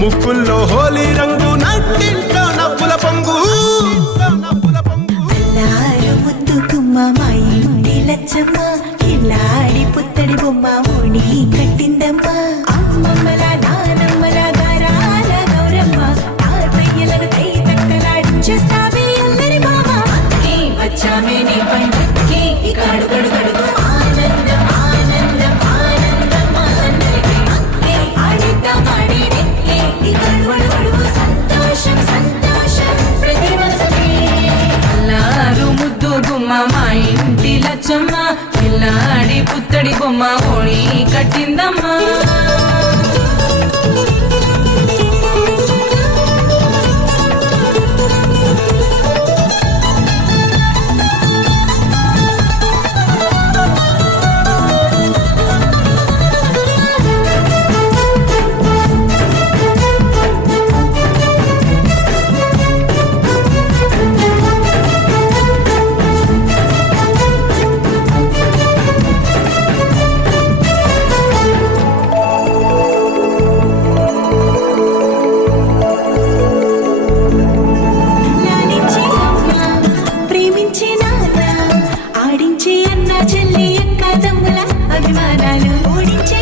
ముక్కుల్లో హోలీ రంగు నట్టింట్లో నవ్వుల పొంగు ముద్దు గుమ్మ మా ఇంటి లచ్చమ్మ ఇల్లాడి పుత్తడి బొమ్మ ఓడి కట్టిందమ్మ అమ్మమ్మల నానమ్మల గారాల గౌరమ్మ తాతయ్యలను తై తక్కలాడించేస్తావే అల్లరి మామ వచ్చామే నీ పండుగకి ఇక అడుగడు గడుగు ఆనందం ఆనందం ఆనందం అందరికీ ఆడిద్దాం ఆడిడే ఇక అడుగడు సంతోషం సంతోషం ప్రతి మనసుకి అల్లారు ముద్దు గుమ్మ మా ఇంటి లచ్చమ్మ పిల్లాడి పుత్తడి బొమ్మ ఓడి కట్టిందమ్మా ఆడించే అన్న చెల్లి అక్క తమ్ముల అభిమానాలు ఓడించే